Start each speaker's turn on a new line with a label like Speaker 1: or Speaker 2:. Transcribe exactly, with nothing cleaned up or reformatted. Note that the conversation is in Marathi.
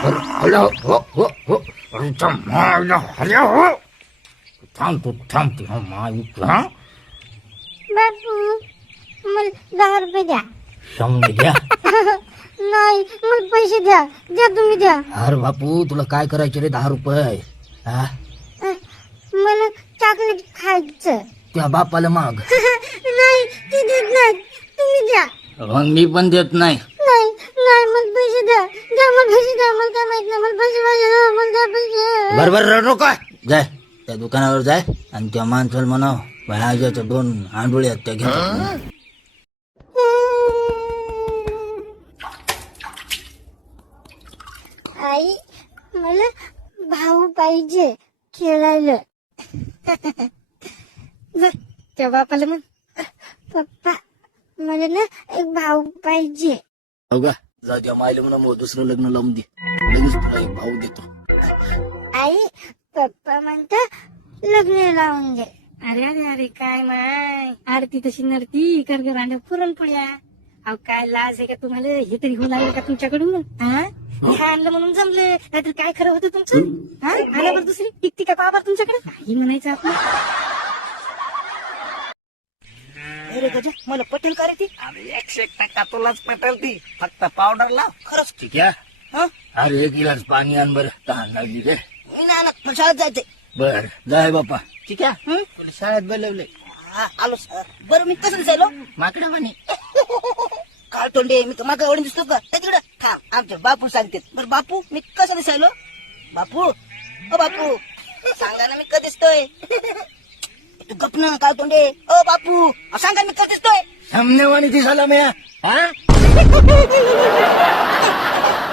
Speaker 1: हॅलो हो हो हो अरे मायला हॅलो हो थांब तू थांब तू हा माय हा
Speaker 2: बापू मला दहा रुपये द्या.
Speaker 1: समज द्या.
Speaker 2: नाही मला पैसे द्या द्या तुम्ही द्या.
Speaker 1: अरे बापू तुला काय करायचे रे दहा रुपये हा
Speaker 2: अ, मला चॉकलेट खायचं.
Speaker 1: त्या बापाला माग
Speaker 2: नाही ते देत नाही तुम्ही द्या.
Speaker 1: मग मी पण देत नाही.
Speaker 2: नाही नाही मला पैसे द्या द्या मला पैसे द्या मला काय माहित नाही मला पैसे पाहिजे मला द्या पैसे.
Speaker 1: बरोबर रडू का जाय त्या दुकानावर जाय आणि त्या माणसाला म्हणाव व्याजाच्या दोन आंडोळी आहेत त्या घेतात.
Speaker 2: आई मला भाऊ पाहिजे खेळायला. जा, त्या बापाला म्हण पप्पा मला ना एक भाऊ पाहिजे.
Speaker 1: हो का जा त्या मायला म्हणा मग दुसरं लग्न लावून दे लगेच तुला एक भाऊ देतो.
Speaker 2: आई पप्पा म्हणता लग्न लावून दे. अरे अरे अरे काय माय आरती तशी नरती कर कर आणि पुरणपोळ्या. अहो काय लाज आहे का तुम्हाला हे तरी होऊ लागलं का तुमच्याकडून हा हे आणलं म्हणून जमलं नाहीतर काय खरं होतं तुमचं हा आला बरं दुसरी टिकती का पाहा बरं तुमच्याकडे काही म्हणायचं आपण.
Speaker 3: अरे गजा मला पटेल का रे ती?
Speaker 4: अरे एकशे एक टक्का तुलाच पटेल ती फक्त पावडर लाव खरंच.
Speaker 1: ठीक आहे
Speaker 3: हं?
Speaker 1: अरे एक गिलास पाणी आण बरं तहान लागली रे.
Speaker 3: मी ना आणत, मला शाळेत जायचंय.
Speaker 1: बर जाय बापा.
Speaker 4: ठीक आहे
Speaker 3: हं?
Speaker 4: तुला शाळेत बोलवले
Speaker 3: हा, आलो सर. बरं मी कसं दिसायलो?
Speaker 4: माकडे म्हणे
Speaker 3: काळ तोंडे मी मागं एवढे दिसतो का तिकडे थांब आमच्या बापू सांगते. बरं बापू मी कसं दिसायलो? बापू ओ बापू सांगा ना मी कधी दिसतोय? तू गप ना काळ तोंडे. ओ बापू अहो, सांगा मी कधी दिसतोय?
Speaker 1: सामनेवाणी ती झाला मी हा